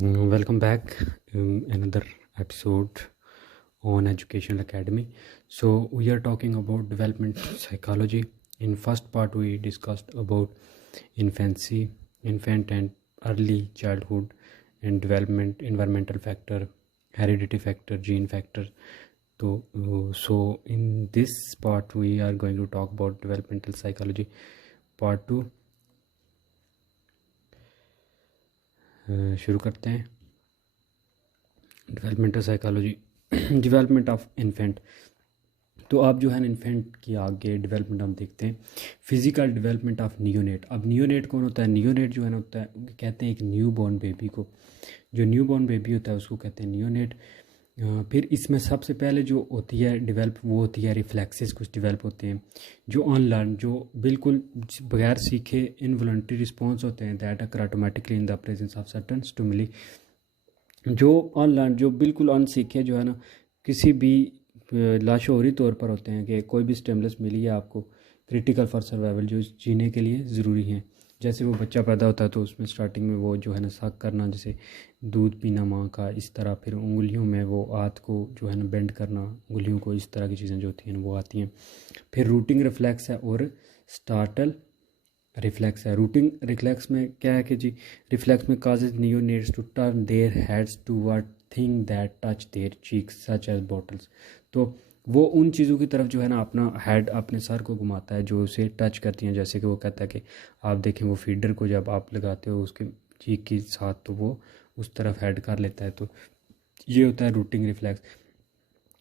Welcome back another episode on Educational Academy. So we are talking about development psychology. In first part we discussed about infancy, infant and early childhood and development, environmental factor, heredity factor, gene factor. So in this part we are going to talk about developmental psychology part 2. शुरू करते हैं. Developmental psychology, development of infant. तो आप जो है ना infant की आगे डेवलपमेंट हम देखते हैं. Physical development of neonate. अब नियोनेट कौन होता है? नियोनेट जो है ना होता है, कहते हैं एक न्यू बॉर्न बेबी को. जो न्यू बॉर्न बेबी होता है उसको कहते हैं नियोनेट. फिर इसमें सबसे पहले जो होती है डेवलप, वो होती है रिफ्लेक्सेस. कुछ डेवलप होते हैं जो अनलर्न, जो बिल्कुल बगैर सीखे इनवॉलंटरी रिस्पॉन्स होते हैं, that occur automatically in the presence of certain stimuli. जो अनलर्न, जो बिल्कुल अनसीखे जो है ना, किसी भी लाशोरी तौर पर होते हैं कि कोई भी स्टिमुलस मिली है आपको, क्रिटिकल फॉर सर्वाइवल, जो जीने के लिए ज़रूरी हैं. जैसे वो बच्चा पैदा होता है तो उसमें स्टार्टिंग में वो जो है ना सक करना, जैसे दूध पीना माँ का, इस तरह. फिर उंगलियों में वो हाथ को जो है ना बेंड करना, उंगलियों को, इस तरह की चीज़ें जो होती हैं वो आती हैं. फिर रूटिंग रिफ्लेक्स है और स्टार्टल रिफ्लेक्स है. रूटिंग रिफ्लेक्स में क्या है कि जी, रिफ्लेक्स में causes neonates to turn their heads toward thing that touch their cheeks such as bottles. तो वो उन चीज़ों की तरफ जो है ना अपना हेड, अपने सर को घुमाता है जो उसे टच करती हैं. जैसे कि वो कहता है कि आप देखें वो फीडर को जब आप लगाते हो उसके चीक के साथ, तो वो उस तरफ हेड कर लेता है. तो ये होता है रूटिंग रिफ्लेक्स.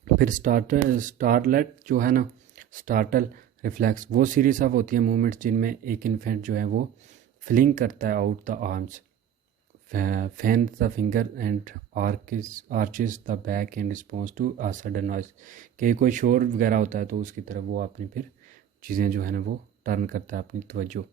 फिर स्टारलेट जो है ना, स्टार्टल रिफ्लेक्स, वो सीरीज ऑफ होती है मूवमेंट्स जिनमें एक इन्फेंट जो है वो फ्लिंग करता है out the arms, fan the finger and arches the back in response to a sudden noise. कि कोई शोर वगैरह होता है तो उसकी तरफ वो अपनी फिर चीज़ें जो है ना वो टर्न करता है अपनी तवज्जो.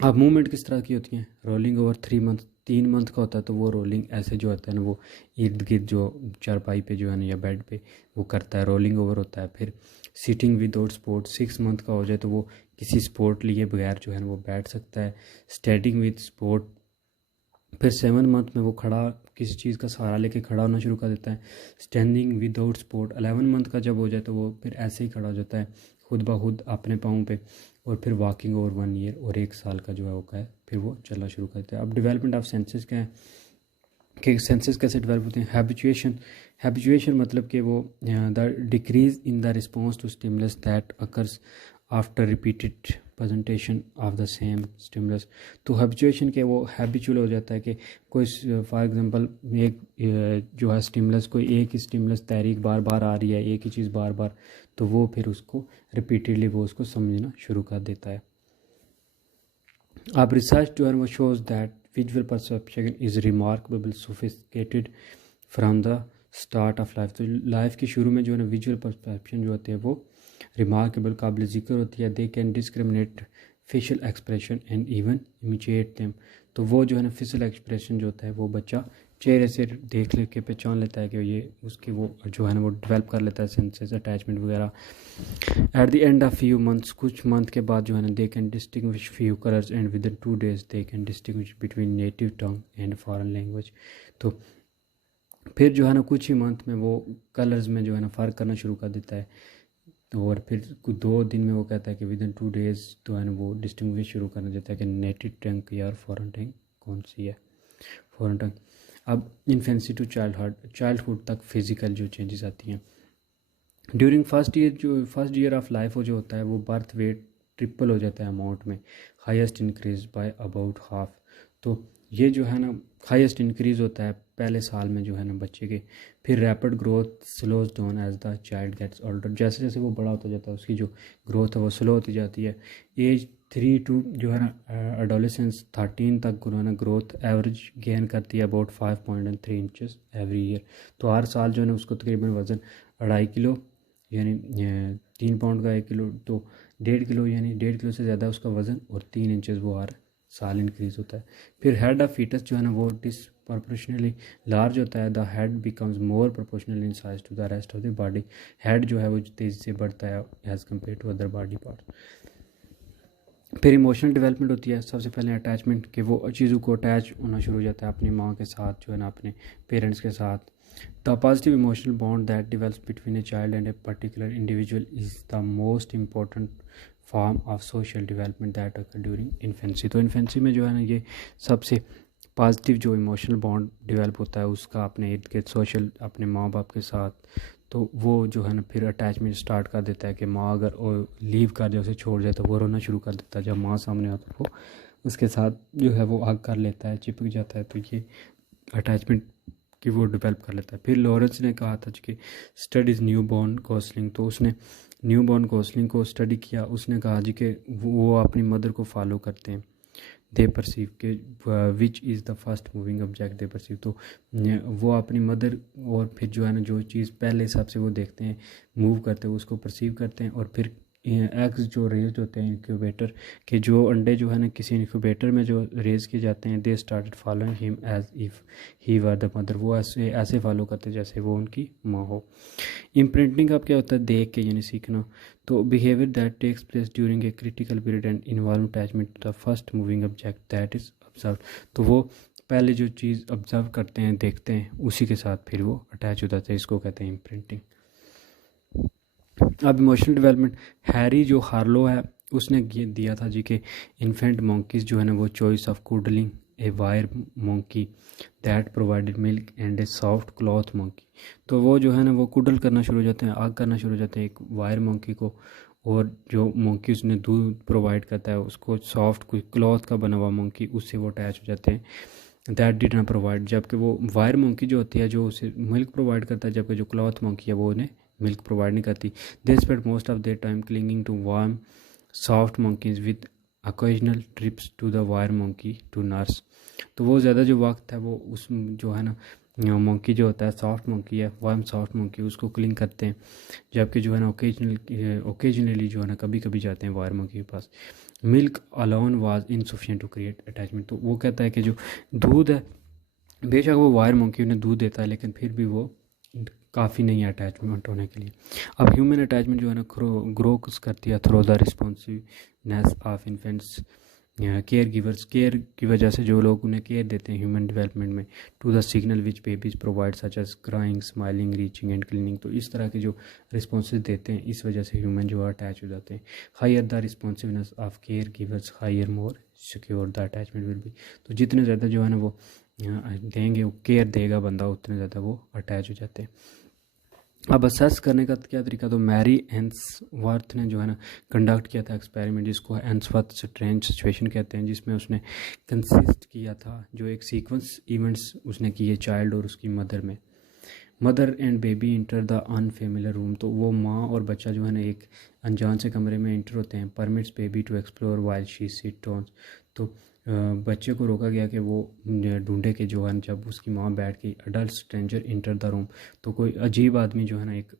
अब मूवमेंट किस तरह की होती हैं? रोलिंग ओवर 3 मंथ, 3 मंथ का होता है तो वो रोलिंग ऐसे जो होता है ना वो इर्द गिर्द जो चारपाई पे जो है ना या बेड पे वो करता है, रोलिंग ओवर होता है. फिर सीटिंग विदाउट स्पोर्ट, 6 मंथ का हो जाए तो वो किसी स्पोर्ट लिए बगैर जो है ना वो बैठ सकता है. Standing with sport. फिर 7 मंथ में वो खड़ा, किसी चीज़ का सहारा लेके खड़ा होना शुरू कर देता है. Standing without support. 11 मंथ का जब हो जाए तो वो फिर ऐसे ही खड़ा हो जाता है खुद ब खुद अपने पाँव पे. और फिर वॉकिंग ओवर 1 ईयर, और 1 साल का जो है वो है फिर वो चलना शुरू करता है. अब डेवलपमेंट ऑफ सेंसेस क्या है कि सेंसेस कैसे डेवलप होते हैं? हैबिचुएशन. हैबिचुएशन मतलब कि वो the decrease in the response to stimulus that occurs after repeated presentation of the same stimulus. तो हैबिचुएशन के वो हैबिचुअल हो जाता है कि कोई फॉर एग्जांपल एक जो है स्टिमुलस, कोई एक ही स्टिमुलस तहरीक बार बार आ रही है, एक ही चीज़ बार बार, तो वो फिर उसको रिपीटेडली वो उसको समझना शुरू कर देता है. अब रिसर्च जो है वो shows that visual perception is remarkable sophisticated from the start of life. तो लाइफ के शुरू में जो है ना विजुअल परसेप्शन जो होते हैं वो रिमार्केबल, काबिल ज़िक्र होती है. They can discriminate facial expression and even imitate them. तो वो जो है ना फेशियल एक्सप्रेशन जो होता है वो बच्चा चेहरे से देख ले के पहचान लेता है कि ये उसके, वो जो है ना वो डेवलप कर लेता है सेंसेस, अटैचमेंट वगैरह. At the end of few months, कुछ मंथ के बाद जो है ना they can distinguish few colours and with in 2 days they can distinguish between native tongue and foreign language. तो फिर जो है ना कुछ ही मंथ में वो कलर्स में जो है ना फ़र्क करना शुरू कर देता है. और फिर कुछ 2 दिन में वो कहता है कि विद इन 2 days तो है ना वो डिस्टिंग्विश शुरू करना देता है कि नेटिव टंग या फॉरेन टंग कौन सी है, फॉरेन टंग. अब इन्फेंसी टू चाइल्डहुड तक फिज़िकल जो चेंजेस आती हैं ड्यूरिंग फर्स्ट ईयर. जो फर्स्ट ईयर ऑफ लाइफ वो जो होता है वो बर्थ वेट ट्रिपल हो जाता है अमाउंट में, highest increase by about half. तो ये जो है ना हाईएस्ट इंक्रीज होता है पहले साल में जो है ना बच्चे के. फिर rapid growth slows down as the child gets older. जैसे जैसे वो बड़ा होता जाता है उसकी जो ग्रोथ है वो स्लो होती जाती है. एज 3 टू जो है ना एडोलेसेंस 13 तक जो है ना ग्रोथ एवरेज गेन करती है अबाउट 5.3 इंचेस एवरी ईयर. तो हर साल जो है ना उसको तकरीबन वज़न 2.5 किलो यानी 3 पाउंड का 1 किलो, तो 1.5 किलो यानी 1.5 किलो से ज़्यादा उसका वज़न, और 3 इंचेस वो हर साल इंक्रीज़ होता है. फिर हेड ऑफ फीटस जो है ना वो डिसप्रपोर्शनली लार्ज होता है. The head becomes more proportional in size to the rest of the body. Head जो है वो तेज़ी से बढ़ता है as compare to other body part. फिर इमोशनल डेवलपमेंट होती है। सबसे पहले अटैचमेंट, कि वो चीज़ों को अटैच होना शुरू हो जाता है अपनी माँ के साथ, जो है ना अपने पेरेंट्स के साथ। The positive emotional bond that develops between a child and a particular individual is the most important form of social development that occur during infancy. तो इन्फेंसी में जो है ना ये सबसे पॉजिटिव जो इमोशनल बॉन्ड डेवलप होता है उसका अपने इर्द गिर्द सोशल अपने माँ बाप के साथ, तो वो जो है ना फिर अटैचमेंट स्टार्ट कर देता है कि माँ अगर लीव कर जाए, उसे छोड़ जाए, तो वो रोना शुरू कर देता है। जब माँ सामने आता है वो उसके साथ जो है वो हग कर लेता है, चिपक जाता है, तो ये अटैचमेंट की वो डेवलप कर लेता है। फिर लॉरेंस ने कहा था कि स्टडीज़ न्यू बॉर्न काउंसलिंग, तो उसने न्यू बॉर्न काउंसलिंग को स्टडी किया। उसने कहा जी कि वो अपनी मदर को फॉलो करते हैं, दे परसीव के which is the first moving object they perceive, तो वो अपनी मदर और फिर जो है ना जो चीज़ पहले हिसाब से वो देखते हैं मूव करते हैं उसको परसीव करते हैं। और फिर एग्स जो रेज्ड होते हैं इंक्यूबेटर के, जो अंडे जो है ना किसी इंक्यूबेटर में जो रेज किए जाते हैं, they started following him as if he were the mother, वो ऐसे फॉलो करते हैं जैसे वो उनकी माँ हो। इम्प्रिंटिंग का क्या होता है, देख के यानी सीखना। तो behaviour that takes place during a critical period and involve attachment to the first moving object that is observe, तो वो पहले जो चीज़ ऑब्जर्व करते हैं देखते हैं उसी के साथ फिर वो अटैच हो जाता है, इसको कहते हैं इम्प्रिंटिंग। अब इमोशनल डेवलपमेंट, हैरी जो हार्लो है उसने दिया था जी कि इन्फेंट मंकीज़ जो है ना वो choice of cuddling a wire monkey that provided milk and a soft cloth monkey, तो वो जो है ना वो कुडल करना शुरू हो जाते हैं, आग करना शुरू हो जाते हैं एक वायर मंकी को, और जो मंकी उसने दूध प्रोवाइड करता है उसको सॉफ्ट कोई क्लॉथ का बना हुआ मंकी, उससे वो अटैच हो जाते हैं। दैट डिड नॉट प्रोवाइड, जबकि वो वायर मंकी जो होती है जो उसे मिल्क प्रोवाइड करता है, जबकि जो क्लॉथ मंकी है वो उन्हें मिल्क प्रोवाइड नहीं करती। They spend most of their time clinging to warm soft monkeys with occasional trips to the wire monkey to nurse, तो वो ज़्यादा जो वक्त है वो उस जो है ना मंकी जो होता है सॉफ्ट मंकी है, वार्म सॉफ्ट मंकी, उसको क्लिंग करते हैं, जबकि जो है ना ओकेजनली जो है ना कभी कभी जाते हैं वायर मंकी के पास। Milk alone was insufficient to create attachment, तो वो कहता है कि जो दूध है, बेशक वो वायर मंकी उन्हें दूध देता है लेकिन फिर भी वो काफ़ी नहीं है अटैचमेंट होने के लिए। अब ह्यूमन अटैचमेंट जो है ना ग्रो करती है through the responsiveness of infants care givers, care की वजह से जो लोग उन्हें केयर देते हैं ह्यूमन डेवलपमेंट में, to the signal which babies provide such as crying smiling reaching and cleaning, तो इस तरह के जो रिस्पॉन्सेज देते हैं इस वजह से ह्यूमन जो है अटैच हो जाते हैं। Higher the responsiveness of care givers higher more secure the attachment will be, तो जितने ज़्यादा जो है ना वो देंगे, वो केयर देगा बंदा, उतने ज़्यादा वो अटैच हो जाते हैं। अब असेस करने का क्या तरीका, तो मैरी एंसवर्थ ने जो है ना कंडक्ट किया था एक्सपेरिमेंट, जिसको एंसवर्थ स्ट्रेंज सिचुएशन कहते हैं, जिसमें उसने कंसिस्ट किया था जो एक सीक्वेंस इवेंट्स उसने किए चाइल्ड और उसकी मदर में। Mother and baby enter the unfamiliar room, तो वो माँ और बच्चा जो है ना एक अनजान से कमरे में इंटर होते हैं। Permits baby to explore while she sit on, तो बच्चे को रोका गया कि वो ढूंढे कि जो है जब उसकी माँ बैठ के adult stranger enter the room, तो कोई अजीब आदमी जो है ना एक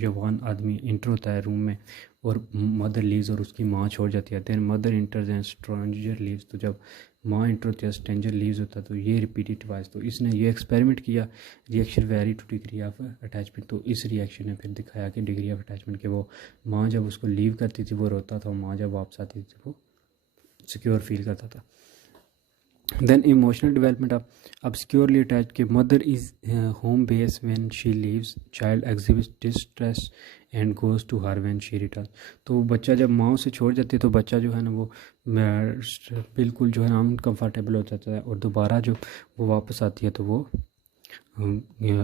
जवान आदमी इंटर होता है रूम में, और मदर लीव्स और उसकी माँ छोड़ जाती है। Then mother enters and stranger leaves, तो जब माँ इंटर होती है स्ट्रेंजर लीव्स होता है, तो ये रिपीटेड ट्वाइस। तो इसने ये एक्सपेरिमेंट किया, reaction very two degree of attachment, तो इस रिएक्शन ने फिर दिखाया कि डिग्री ऑफ अटैचमेंट के वो माँ जब उसको लीव करती थी वो रोता था, माँ जब वापस आती थी वो सिक्योर फील करता था। देन इमोशनल डेवलपमेंट ऑफ अब सिक्योरली अटैच के mother is home base when she leaves, child exhibits distress and goes to her when she return, तो बच्चा जब माँ से छोड़ जाती है तो बच्चा जो है ना वो बिल्कुल जो है ना अनकम्फर्टेबल हो जाता है, और दोबारा जो वो वापस आती है तो वो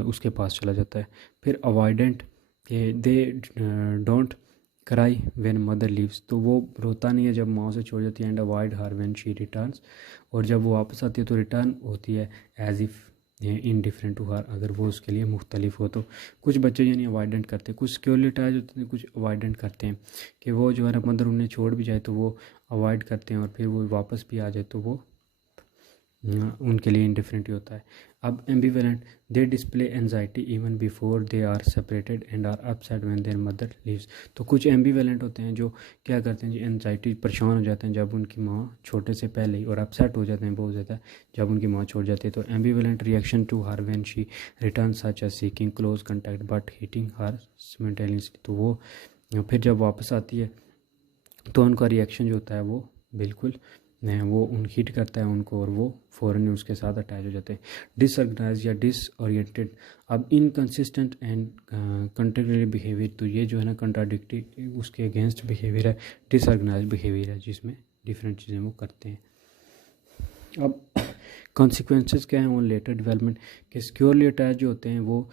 उसके पास चला जाता है। फिर avoidant, they don't cry when mother leaves, तो वो रोता नहीं है जब माँ से छोड़ जाती है। And avoid her when she returns, और जब वो वापस आती है तो रिटर्न होती है as if indifferent to her, अगर वो उसके लिए मुख्तलिफ हो। तो कुछ बच्चे यानी अवॉइडेंट करते हैं, कुछ सिक्योरली अटैच होते हैं, कुछ अवॉइडेंट करते हैं कि वो जो है ना मदर उन्हें छोड़ भी जाए तो वो अवॉइड करते हैं, और फिर वो वापस भी आ जाए तो वो उनके लिए इंडिफरेंट ही होता है। अब ambivalent, they display anxiety even before they are separated and are upset when their mother leaves, तो कुछ एम्बिवेलेंट होते हैं जो क्या करते हैं जी, एनजाइटी परेशान हो जाते हैं जब उनकी माँ छोटे से पहले ही, और अपसेट हो जाते हैं बहुत ज़्यादा जब उनकी माँ छोड़ जाती है। तो ambivalent reaction to her when she return such as seeking close contact but hitting her simultaneously, तो वो फिर जब वापस आती है तो उनका रिएक्शन जो होता है वो बिल्कुल वो उन हीट करता है उनको और वो फ़ौरन उसके साथ अटैच हो जाते हैं। डिसऑर्गेनाइज या डिसओरिएंटेड, अब इनकंसिस्टेंट एंड कंट्राडिक्टरी बिहेवियर, तो ये जो है ना कंट्राडिक्टरी उसके अगेंस्ट बिहेवियर है, डिसऑर्गेनाइज बिहेवियर है जिसमें डिफरेंट चीज़ें वो करते हैं। अब कॉन्सिक्वेंसेस क्या हैं वो लेटर डेवलपमेंट के, सिक्योरली अटैच जो होते हैं वो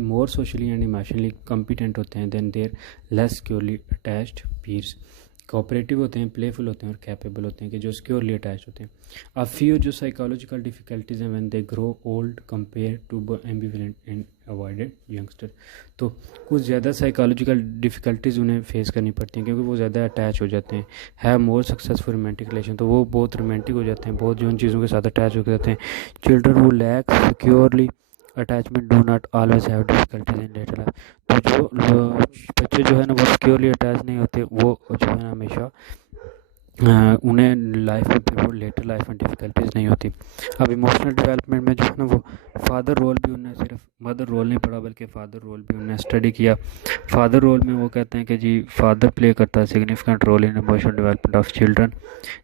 more socially and emotionally competent होते हैं than their less securely attached peers. Cooperative होते हैं, प्लेफुल होते हैं और कैपेबल होते हैं कि जो सिक्योरली अटैच होते हैं। अब फ्यू जो साइकोलॉजिकल डिफ़िकल्टीज हैं when they grow old compare to ambivalent and avoided youngster, तो कुछ ज़्यादा साइकोलॉजिकल डिफ़िकल्टीज़ उन्हें फेस करनी पड़ती हैं क्योंकि वो ज़्यादा अटैच हो जाते हैं। Have more successful romantic relation, तो वो बहुत रोमांटिक हो जाते हैं, बहुत जो उन चीज़ों के साथ अटैच हो जाते हैं। चिल्ड्रन वो lack securely attachment do not always have difficulties in later life, तो जो बच्चे जो है ना वो सिक्योरली अटैच नहीं होते, वो जो है ना हमेशा उन्हें लाइफ में फिर वो लेटर लाइफ में डिफ़िकल्टीज नहीं होती। अब इमोशनल डेवलपमेंट में जो है ना वो फादर रोल भी उन्हें सिर्फ मदर रोल नहीं पड़ा बल्कि फ़ादर रोल भी उन्हें स्टडी किया। फादर रोल में वो कहते हैं कि जी फादर प्ले करता है significant role in emotional development of children,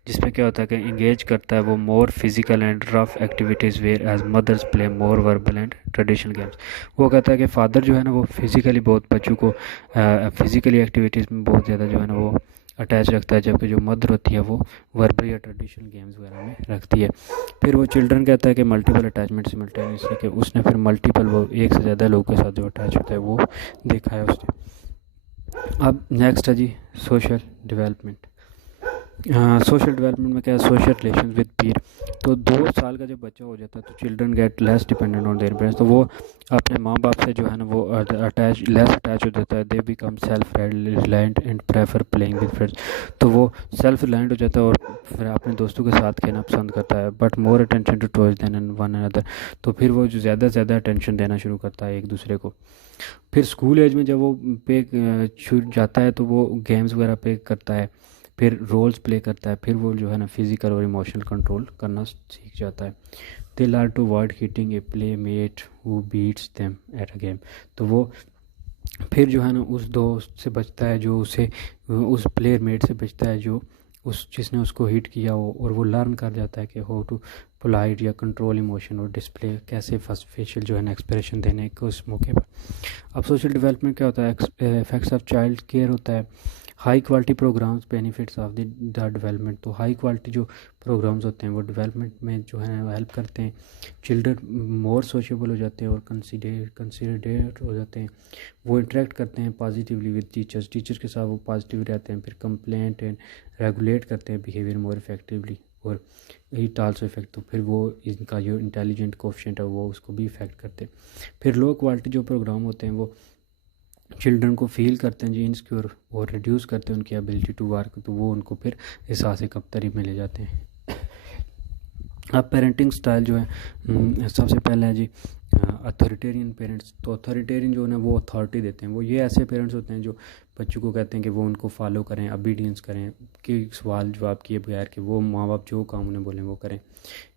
जिसमें क्या होता है कि इंगेज करता है वो more physical and rough activities where as mothers play more verbal and traditional games. वो कहता है कि फादर जो है ना वो फिज़िकली बहुत बच्चों को फिज़िकली एक्टिविटीज़ में बहुत ज़्यादा जो है ना वो अटैच रखता है, जबकि जो मदर होती है वो वर्बल या ट्रेडिशनल गेम्स वगैरह में रखती है। फिर वो चिल्ड्रन कहता है कि मल्टीपल अटैचमेंट सिमल्टेनियसली, कि उसने फिर मल्टीपल वो एक से ज़्यादा लोगों के साथ जो अटैच होता है वो देखा है उसने। अब नेक्स्ट है जी सोशल डेवलपमेंट। सोशल डेवलपमेंट में क्या है, सोशल रिलेशन विद पीर, तो 2 साल का जब बच्चा हो जाता है तो children get less dependent on their parents, तो वो अपने माँ बाप से जो है ना वो लेस अटैच हो जाता है। They become self reliant and prefer playing with friends, तो वो सेल्फ रिलायंट हो जाता है और फिर अपने दोस्तों के साथ खेलना पसंद करता है। But more attention to toys than one another, तो फिर वो जो ज़्यादा से ज़्यादा अटेंशन देना शुरू करता है एक दूसरे को। फिर स्कूल एज में जब वो पे छूट जाता है तो वो गेम्स वगैरह पे करता है, फिर रोल्स प्ले करता है, फिर वो जो है ना फिज़िकल और इमोशनल कंट्रोल करना सीख जाता है। They learn to avoid hitting a playmate who beats them at a game, तो वो फिर जो है ना उस दोस्त से बचता है जो उसे उस प्लेयर मेट से बचता है जो जिसने उसको हिट किया हो, और वो लर्न कर जाता है कि हाउ टू पोलाइट या कंट्रोल इमोशन और डिस्प्ले कैसे फर्स्ट फेशियल जो है ना एक्सप्रेशन देने को उस मौके पर। अब सोशल डेवलपमेंट क्या होता है, इफेक्ट्स ऑफ चाइल्ड केयर होता है। High quality programs benefits of the development, तो हाई क्वालिटी जो प्रोग्राम्स होते हैं वो डेवलपमेंट में जो है हेल्प करते हैं। चिल्ड्रन मोर सोशेबल हो जाते हैं और कंसिडरेट हो जाते हैं, वो इंटरेक्ट करते हैं पॉजिटिवली विद टीचर्स के साथ वो पॉजिटिव रहते हैं। फिर कंप्लेंट एंड रेगुलेट करते हैं बिहेवियर मोर इफेक्टिवली, और इट आल्सो इफेक्ट, तो फिर वो इनका जो इंटेलिजेंट कोएफिशिएंट है वो उसको भी इफेक्ट करते हैं। फिर लो क्वालिटी जो प्रोग्राम होते हैं वो चिल्ड्रन को फील करते हैं जी इनसिक्योर और रिड्यूस करते हैं उनकी एबिलिटी टू वर्क, तो वो उनको फिर एहसास कमतरी में ले जाते हैं। अब पेरेंटिंग स्टाइल जो है सबसे पहले है जी अथॉरिटेरियन पेरेंट्स, तो अथॉरिटेरियन जो है ना वो अथॉरिटी देते हैं, वो ये ऐसे पेरेंट्स होते हैं जो बच्चों को कहते हैं कि वो उनको फॉलो करें, ओबीडियंस करें, कि सवाल जवाब किए बगैर कि वो माँ बाप जो काम उन्हें बोलें वो करें।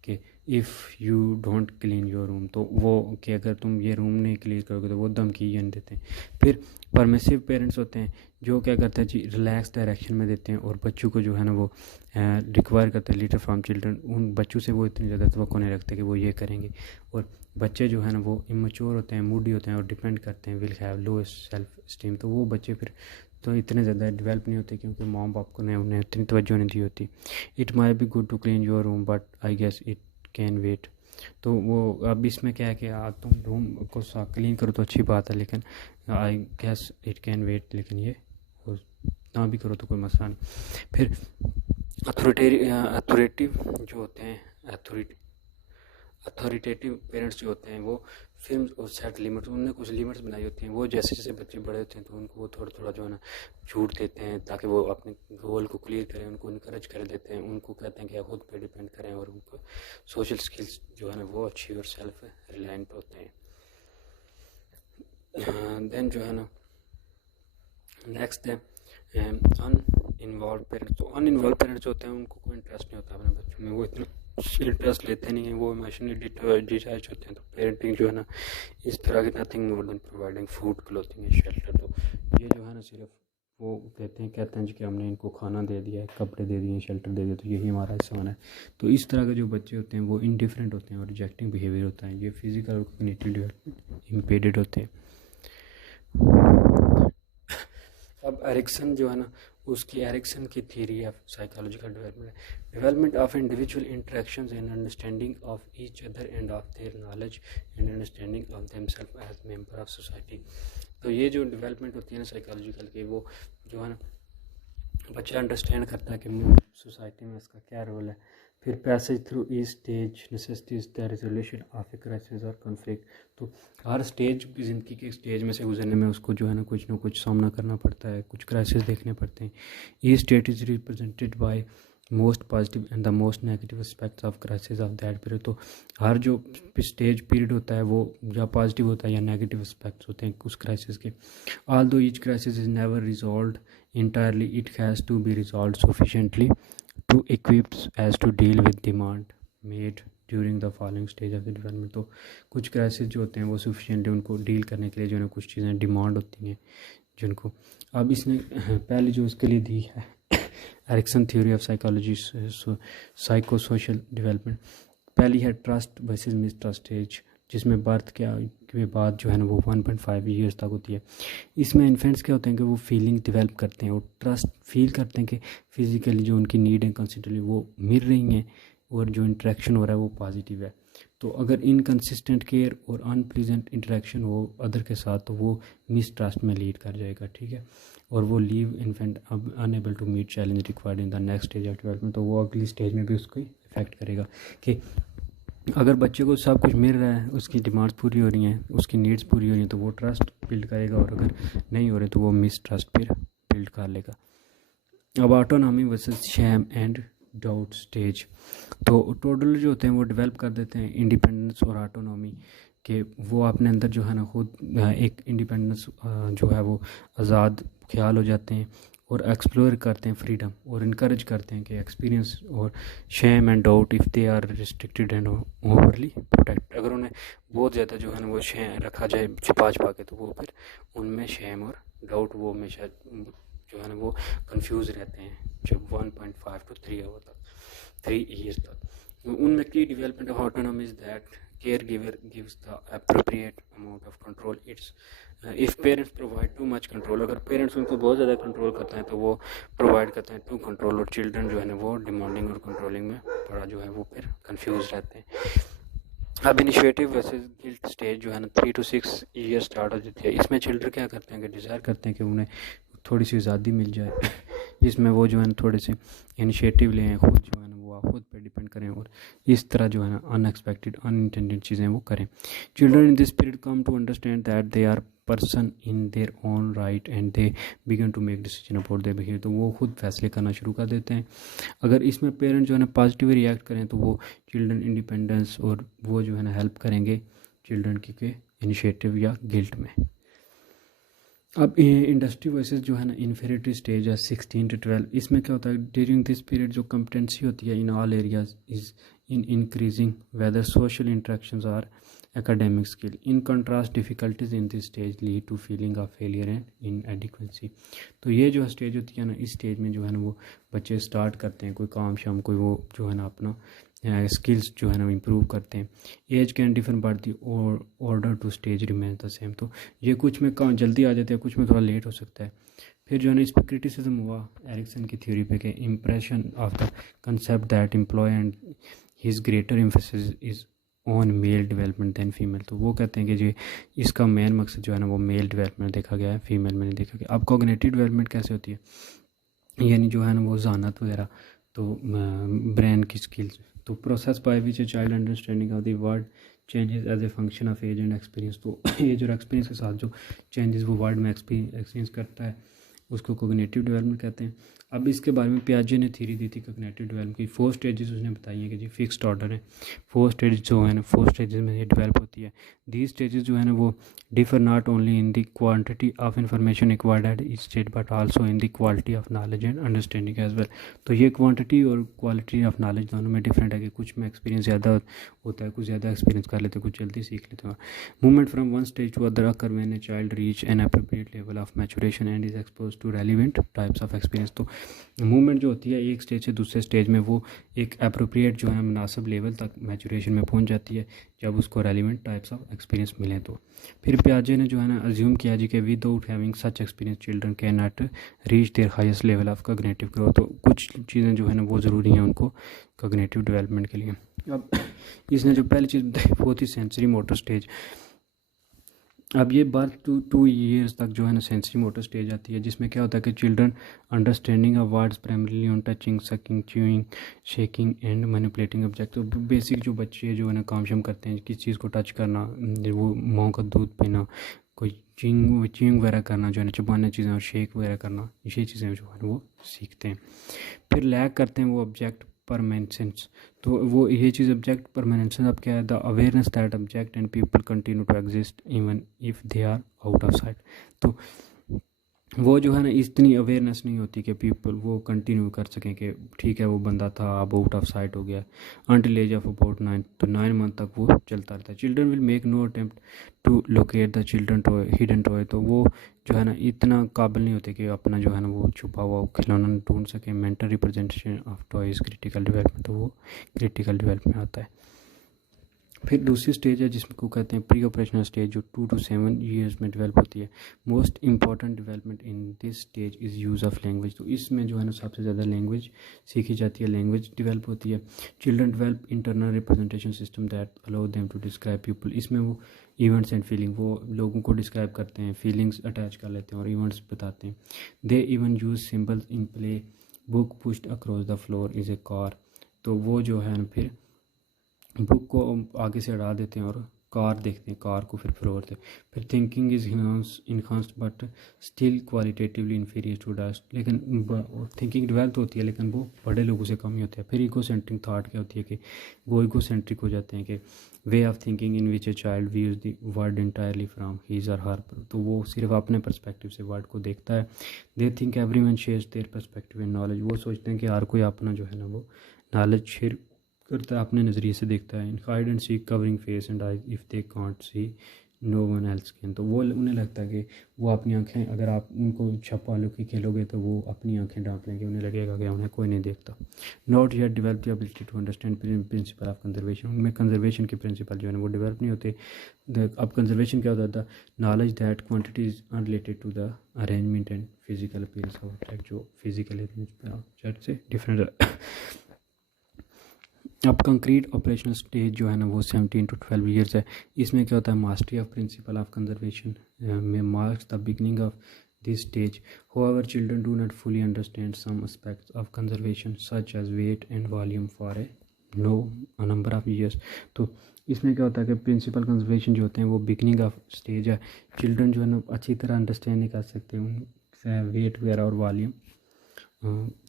कि if you don't clean your room, तो वो कि अगर तुम ये रूम नहीं क्लीन करोगे तो वो धमकी ये देते हैं। फिर परमिसिव पेरेंट्स होते हैं जो क्या करते हैं जी रिलैक्स डायरेक्शन में देते हैं और बच्चों को जो है ना वो रिक्वायर करते हैं लीडर फ्रॉम चिल्ड्रन, उन बच्चों से वो इतनी ज़्यादा तवक्को नहीं रखते कि वो ये करेंगे। और बच्चे जो है ना वो इमेच्योर होते हैं, मूडी होते हैं और डिपेंड करते हैं, will have low self esteem, तो वो बच्चे फिर तो इतने ज़्यादा डेवलप नहीं होते क्योंकि माँ बाप को ने उन्हें इतनी तवज्जो नहीं दी होती। It may be good to clean your room but I guess it can wait, तो वो अब इसमें क्या है कि तुम रूम को क्लीन करो तो अच्छी बात है, लेकिन I guess it can wait, लेकिन ये ना भी करो तो कोई मसला नहीं। फिर अथॉरिटेटिव जो होते हैं अथॉरिटेटिव पेरेंट्स जो होते हैं वो फिल्म और सेट लिमिट्स, उनने कुछ लिमिट्स बनाई होती हैं, वो जैसे जैसे बच्चे बड़े होते हैं तो उनको वो थोड़ा थोड़ा जो है ना छूट देते हैं ताकि वो अपने गोल को क्लियर करें, उनको इनकरेज कर देते हैं, उनको कहते हैं कि खुद पे डिपेंड करें और उनको सोशल स्किल्स जो है ना वो अच्छी और सेल्फ रिलायंट होते हैं। देन जो है ना नेक्स्ट है अनइन्वॉल्व पेरेंट्स, तो अनइन्वॉल्व पेरेंट्स होते हैं उनको कोई इंटरेस्ट नहीं होता अपने बच्चों में, वो इतना इंटरेस्ट लेते नहीं हैं, वो इमोशनली डिटैच होते हैं। तो पेरेंटिंग जो है ना इस तरह की nothing more than providing food clothing and shelter, तो ये जो है ना सिर्फ वो कहते हैं जी कि हमने इनको खाना दे दिया है, कपड़े दे दिए, शेल्टर दे दिया, तो यही हमारा एहसान है। तो इस तरह के जो बच्चे होते हैं वो इनडिफरेंट होते हैं और रिजेक्टिंग बिहेवियर होता है, ये फिजिकल और कॉग्निटिव डेवलपमेंट इम्पेडेड होते हैं। अब एरिक्सन जो है ना, उसकी एरिक्सन की theory of psychological development of individual interactions and understanding of each other and of their knowledge and understanding of themselves as member of society. तो ये जो डेवलपमेंट होती है ना साइकोलॉजिकल की, वो जो है ना बच्चा अंडरस्टैंड करता है कि सोसाइटी में इसका क्या रोल है। फिर passage through each stage necessities the resolution of a crisis और कॉन्फ्लिक्ट। तो हर स्टेज की ज़िंदगी के स्टेज में से गुजरने में उसको जो है ना कुछ सामना करना पड़ता है, कुछ क्राइसिस देखने पड़ते हैं। Each state is represented by most positive and the most negative aspects of crisis of that period. तो हर जो स्टेज पीरियड होता है वो या पॉजिटिव होता है या नेगेटिव एस्पेक्ट्स होते हैं उस क्राइसिस के। Although each crisis is never resolved entirely, it has to be resolved sufficiently to equip as to deal with demand made during the following stage of the development। तो कुछ crisis जो होते हैं वो सफिशिएंटली उनको deal करने के लिए जो है कुछ चीज़ें डिमांड होती हैं जिनको अब इसने पहले जो उसके लिए दी है Ericsson theory of psychology psycho social development. पहली है ट्रस्ट वर्सेस मिसट्रस्ट स्टेज, जिसमें बर्थ के बाद जो है ना वो 1.5 ईयर्स तक होती है। इसमें इन्फेंट्स क्या होते हैं कि वो फीलिंग डेवलप करते हैं और ट्रस्ट फील करते हैं कि फिज़िकली जो उनकी नीड है कंसिस्टेंटली वो मिल रही हैं और जो इंटरेक्शन हो रहा है वो पॉजिटिव है। तो अगर इनकंसिस्टेंट केयर और अनप्लीजेंट इंटरेक्शन हो अदर के साथ तो वो मिसट्रस्ट में लीड कर जाएगा, ठीक है। और वो लीव इन्फेंट अब unable to meet challenge required in the next stage of development. तो वो अगली स्टेज में भी उसको इफेक्ट करेगा कि अगर बच्चे को सब कुछ मिल रहा है, उसकी डिमांड्स पूरी हो रही हैं, उसकी नीड्स पूरी हो रही हैं, तो वो ट्रस्ट बिल्ड करेगा और अगर नहीं हो रहे तो वो मिसट्रस्ट फिर बिल्ड कर लेगा। अब autonomy versus sham and doubt stage. तो टोटल जो होते हैं वो डेवलप कर देते हैं इंडिपेंडेंस और ऑटोनॉमी के, वो अपने अंदर जो है ना खुद एक इंडिपेंडेंस जो है वो आज़ाद ख्याल हो जाते हैं और एक्सप्लोर करते हैं फ्रीडम और इनकरेज करते हैं कि एक्सपीरियंस और shame and doubt if they are restricted and overly protect. अगर उन्हें बहुत ज़्यादा जो है ना वो शेम रखा जाए छुपा के तो वो फिर उनमें शेम और डाउट वो हमेशा जो है ना वो कंफ्यूज रहते हैं जब 1.5 to 3 आवर तक 3 ईयर्स तक। उनमें की development of autonomy is that care giver gives the appropriate amount of control. It's if parents provide too much control, अगर पेरेंट्स उनको बहुत ज़्यादा कंट्रोल करते हैं तो वो प्रोवाइड करते हैं टू कंट्रोल, और चिल्ड्रन जो है ना वो डिमांडिंग और कंट्रोलिंग में बड़ा जो है वो फिर कंफ्यूज रहते हैं। अब इनिशिएटिव वर्सेस गिल्ट स्टेज जो है ना 3 to 6 ईयर स्टार्ट हो जाती है। इसमें चिल्ड्रन क्या करते हैं कि डिज़ायर करते हैं कि उन्हें थोड़ी सी आज़ादी मिल जाए जिसमें वो जो है ना थोड़े से इनिशिएटिव लें, खुद जो है ना वो खुद पे डिपेंड करें और इस तरह जो है ना अनएक्सपेक्टेड अनइंटेंडेड चीज़ें वो करें। Children in this period come to understand that they are person in their own right and they begin to make decision about their behaviour. तो वो खुद फैसले करना शुरू कर देते हैं। अगर इसमें पेरेंट जो है ना पॉजिटिव रिएक्ट करें तो वो चिल्ड्रन इंडिपेंडेंस और वो जो है ना हेल्प करेंगे चिल्ड्रन के इनिशिएटिव या गिल्ट में। अब इंडस्ट्री वर्सेस जो है ना इन्फेरिटी स्टेज है 16 to 12। इसमें क्या होता है ड्यूरिंग दिस पीरियड जो कम्पिटेंसी होती है in all areas is in increasing whether social interactions are academic skill. In contrast difficulties in this stage lead to feeling of failure and inadequacy. तो ये जो स्टेज होती है ना, इस स्टेज में जो है ना वो बच्चे स्टार्ट करते हैं कोई काम शाम, कोई वो जो है ना अपना स्किल्स जो है ना इम्प्रूव करते हैं। Age can differ but the order to stage remain the same. तो ये कुछ में काम जल्दी आ जाते हैं, कुछ में थोड़ा लेट हो सकता है। फिर जो है ना इस पर क्रिटिसिज्म हुआ एरिक्सन की थ्योरी पे कि impression of the concept that employ and his greater emphasis is on male development than female. तो वो कहते हैं कि जो इसका मेन मकसद जो है ना वो मेल डेवलपमेंट देखा गया है, फीमेल में नहीं देखा गया। अब कॉग्निटिव डेवलपमेंट कैसे होती है, यानी जो है ना वो जहानत वगैरह, तो ब्रेन की स्किल्स। तो process by which a child understanding of the world changes as a function of age and experience. तो एज और एक्सपीरियंस के साथ जो चेंजेस वो वर्ड में एक्सपीरियंस करता है उसको कॉग्निटिव डेवलपमेंट कहते हैं। अब इसके बारे में पियाजे ने थ्योरी दी थी कॉग्निटिव डेवलपमेंट की। 4 स्टेजेस उसने बताई हैं कि जी फिक्स्ड ऑर्डर है। 4 स्टेज जो है ना 4 स्टेजेस में ये डेवलप होती है। दीज स्टेजेस जो है ना वो differ not only in the quantity of information required at each stage but also in the quality of knowledge and understanding as well. तो ये क्वांटिटी और क्वालिटी ऑफ नॉलेज दोनों में डिफरेंट है कि कुछ में एक्सपीरियंस ज़्यादा होता है, कुछ ज़्यादा एक्सपीरियंस कर लेते हैं, कुछ जल्दी सीख लेते हैं। Movement from one stage to other occur when a child reach an appropriate level of maturation and is expose to relevant types of experience. तो मूवमेंट जो होती है एक स्टेज से दूसरे स्टेज में, वो एक एप्रोप्रिएट जो है मुनासिब लेवल तक मैचुरेशन में पहुंच जाती है जब उसको रेलिवेंट टाइप्स ऑफ एक्सपीरियंस मिले। तो फिर पियाजे ने जो है ना अज्यूम किया जी कि without having such experience children can not reach their highest level of cognitive growth. तो कुछ चीज़ें जो है ना वो ज़रूरी हैं उनको कॉग्निटिव डेवलपमेंट के लिए। अब इसने जो पहली चीज़ बताई वो थी सेंसरी मोटर स्टेज। अब ये बर्थ टू 2 ईयर्स तक जो है ना सेंसरी मोटर स्टेज आती है, जिसमें क्या होता है कि children understanding of words primarily on touching, sucking, chewing, shaking and manipulating object. तो बेसिक जो बच्चे जो है ना काम शाम करते हैं, किस चीज़ को टच करना, वो माँ का दूध पीना, कोई च्यूइंग वगैरह करना, जो है ना चबाना चीज़ें और शेक वगैरह करना, ये चीज़ें जो है ना वो सीखते हैं। फिर लैग करते हैं वो ऑब्जेक्ट परमानेंस। तो वो ये चीज़ ऑब्जेक्ट परमानेंस अब क्या है, the awareness that object and people continue to exist even if they are out of sight. तो वो जो है ना इतनी अवेयरनेस नहीं होती कि पीपल वो कंटिन्यू कर सकें कि ठीक है वो बंदा था अब आउट ऑफ साइट हो गया अंटिल एज ऑफ अबाउट 9। तो 9 मंथ तक वो चलता रहता है। Children will make no attempt to locate the children toy hidden toy. तो वो जो है ना इतना काबिल नहीं होते कि अपना जो है ना वो छुपा हुआ खिलौना ढूंढ सके। Mental representation of toys critical development. तो वो क्रिटिकल डेवलपमेंट आता है। फिर दूसरी स्टेज है जिसमें को कहते हैं प्री ऑपरेशनल स्टेज, जो 2 to 7 ईयर्स में डेवलप होती है। Most important development in this stage is use of language. तो इसमें जो है ना सबसे ज़्यादा लैंग्वेज सीखी जाती है, लैंग्वेज डेवलप होती है। Children develop internal representation system that allow them to describe people. इसमें वो इवेंट्स एंड फीलिंग, वो लोगों को डिस्क्राइब करते हैं, फीलिंग्स अटैच कर लेते हैं और इवेंट्स बताते हैं। They even use symbols in play, book pushed across the floor is a car. तो वो जो है ना फिर बुक को आगे से हटा देते हैं और कार देखते हैं, कार को फिर फ्लोर थे। फिर thinking is enhanced but still qualitatively inferior to dust. लेकिन थिंकिंग डेवलप होती है लेकिन वो बड़े लोगों से कम ही होते हैं। फिर ईगो सेंट्रिक थाट क्या होती है कि वो ईगो सेंट्रिक हो जाते हैं कि way of thinking in which a child views the world entirely from his or her. तो वो सिर्फ अपने परस्पेक्टिव से वर्ड को देखता है। They think everyone shares their perspective and knowledge. वो सोचते हैं कि हर कोई अपना जो है ना वो नॉलेज शेयर करता है, अपने नज़रिए से देखता है। In hide and seek covering face and eye if they can't see no one else can. तो वो उन्हें लगता है कि वो अपनी आंखें, अगर आप उनको छपा लो कि खेलोगे तो वो अपनी आंखें ढांप लेंगे, उन्हें लगेगा कि उन्हें कोई नहीं देखता। Not yet develop the ability to understand principle of conservation. उनमें कंजर्वेशन के प्रिंसिपल जो है ना वो डेवलप नहीं होते। अब कंजर्वेशन क्या होता है, knowledge that quantity is unrelated to the arrangement and physical appearance of object, जो फिजिकल अरेंजमेंट से डिफरेंट है। अब कंक्रीट ऑपरेशनल स्टेज जो है ना वो 17 to 12 ईयर्स है। इसमें क्या होता है, mastery of principle of conservation में marks the beginning of this stage. However children do not fully understand some aspects of conservation such as weight and volume for a number of years. तो इसमें क्या होता है कि principal conservation जो होते हैं वो बिगनिंग ऑफ स्टेज है। चिल्ड्रन जो है ना अच्छी तरह अंडरस्टैंड नहीं कर सकते उन वेट वगैरह और वॉल्यूम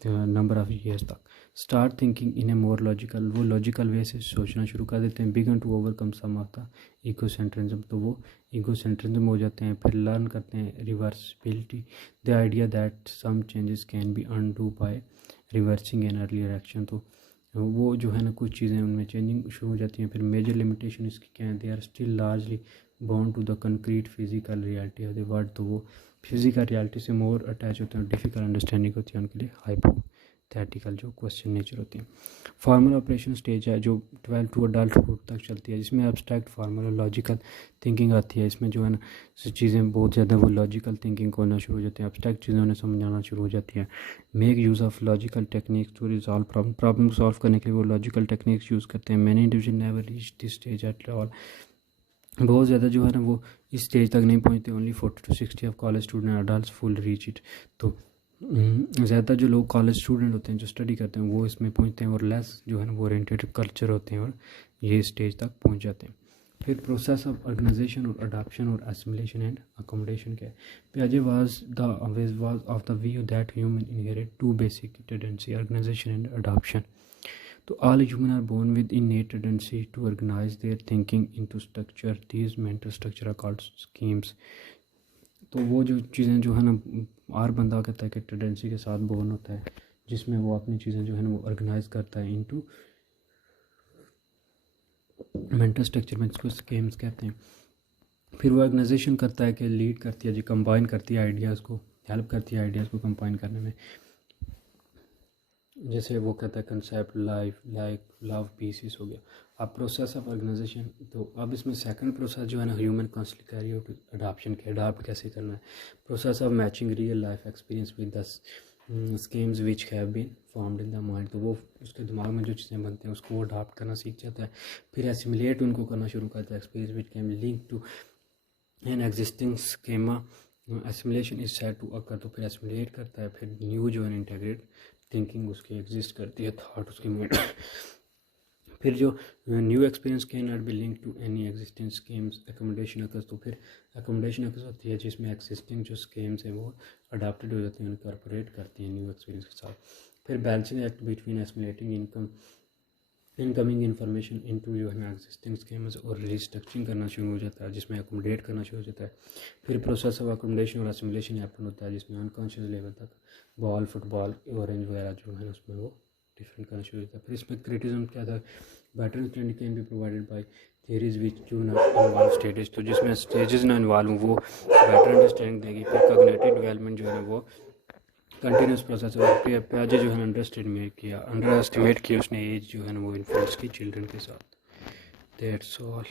नंबर ऑफ ईयर्स तक। Start thinking in a more logical, वो लॉजिकल वे से सोचना शुरू कर देते हैं। Begin to overcome some of the egocentrism, तो वो इगोसेंट्रिज्म हो जाते हैं। फिर लर्न करते हैं reversibility, the idea that some changes can be undo by reversing an earlier action. तो वो जो है ना कुछ चीज़ें उनमें चेंजिंग शुरू हो जाती हैं। फिर मेजर लिमिटेशन इसकी क्या है, they are still largely bound to the concrete physical reality of the world. तो वो फिजिकल रियलिटी से मोर अटैच होते हैं, डिफिकल्ट अंडरस्टैंडिंग होती है उनके लिए, हाइपोथेटिकल जो क्वेश्चन नेचर होती है। फॉर्मल ऑपरेशन स्टेज है जो 12 to अडल्टहुड तक चलती है, जिसमें एब्स्ट्रैक्ट फॉर्मल और लॉजिकल थिंकिंग आती है। इसमें जो है ना चीज़ें बहुत ज़्यादा वो लॉजिकल थिंकिंग को होना शुरू हो जाती है, एब्स्ट्रैक्ट चीज़ें उन्हें समझाना शुरू हो जाती है। Make use of logical techniques to resolve problem को सॉल्व करने के लिए वो लॉजिकल टेक्निक्स यूज़ करते हैं। Many individual never reach this stage at all, बहुत ज़्यादा जो है ना वो इस स्टेज तक नहीं पहुँचते। Only 40 to 60 of college student adult full reach it. तो ज़्यादा जो लोग कॉलेज स्टूडेंट होते हैं जो स्टडी करते हैं वो इसमें पहुँचते हैं, और लेस जो है ना वो ओरिएंटेड कल्चर होते हैं और ये स्टेज तक पहुँच जाते हैं। फिर प्रोसेस ऑफ ऑर्गेनाइजेशन और अडॉप्शन और एसिमिलेशन एंड अकोमोडेशन क्या है। पियाजे was of the view that human inherit two basic tendency, organization and adoption. तो all human are born with innate tendency to organize their thinking into structure, these mental structure are called schemes. तो वो जो चीज़ें जो है ना, हर बंदा कहता है कि टेंडेंसी के साथ बोर्न होता है, जिसमें वो अपनी चीज़ें जो है ना वो ऑर्गेनाइज करता है इनटू मेंटल स्ट्रक्चर में, जिसको स्कीम्स कहते हैं। फिर वो ऑर्गेनाइजेशन करता है कि लीड करती है, जो कंबाइन करती है आइडियाज़ को, हेल्प करती है आइडियाज़ को कंबाइन करने में। जैसे वो कहता है concept life like love pieces हो गया। अब प्रोसेस ऑफ ऑर्गेनाइजेशन, तो अब इसमें सेकंड प्रोसेस जो है ना human constantly carry out adoption के, अडॉप्ट कैसे करना है। Process of matching real life experience with the schemes which have been formed in the mind. तो वो उसके दिमाग में जो चीज़ें बनती हैं उसको वो अडॉप्ट करना सीख जाता है। फिर एसिमिलेट उनको करना शुरू करता है, experience which can link to an existing schema, assimilation is said to occur. तो फिर एसिमिलेट करता है, फिर न्यू जो है इंटीग्रेट थिंकिंग उसकी एग्जिस्ट करती है, थाट उसके माइंड। फिर जो new experience can not be link to any existing schemes, accommodation occurs. तो फिर एकोमोडेशन अकर्स होती है जिसमें एक्सिस्टिंग जो स्कीम्स हैं वो अडाप्टेड हो जाती हैं, इनकॉर्पोरेट करती हैं न्यू एक्सपीरियंस के साथ। फिर balancing act between assimilating incoming information into जो है ना एग्जिस्टिंग स्कीम्स और रिस्ट्रक्चरिंग करना शुरू हो जाता है, जिसमें एकोमोडेट करना शुरू हो जाता है। फिर प्रोसेस ऑफ एकोमोडेशन और एसिमिलेशन हैपन होता है, जिसमें अनकॉन्शियस लेवल तक बॉल फुटबॉल ऑरेंज वगैरह जो है उसमें वो डिफरेंट करना शुरू होता है। फिर इसमें क्रिटिसिज्म क्या था, better understanding can be provided by theories which do not involve stages. तो जिसमें स्टेजेस ना इन्वॉल्व हो वो बेटर अंडरस्टैंडिंग देगी। फिर कॉग्निटिव डेवलपमेंट जो है वो कंटिन्यूस प्रोसेस है। पियाजे जो है अंडर एस्टिमेट किया उसने एज जो है ना वो इन्फ्लुएंस की चिल्ड्रन के साथ। That's all.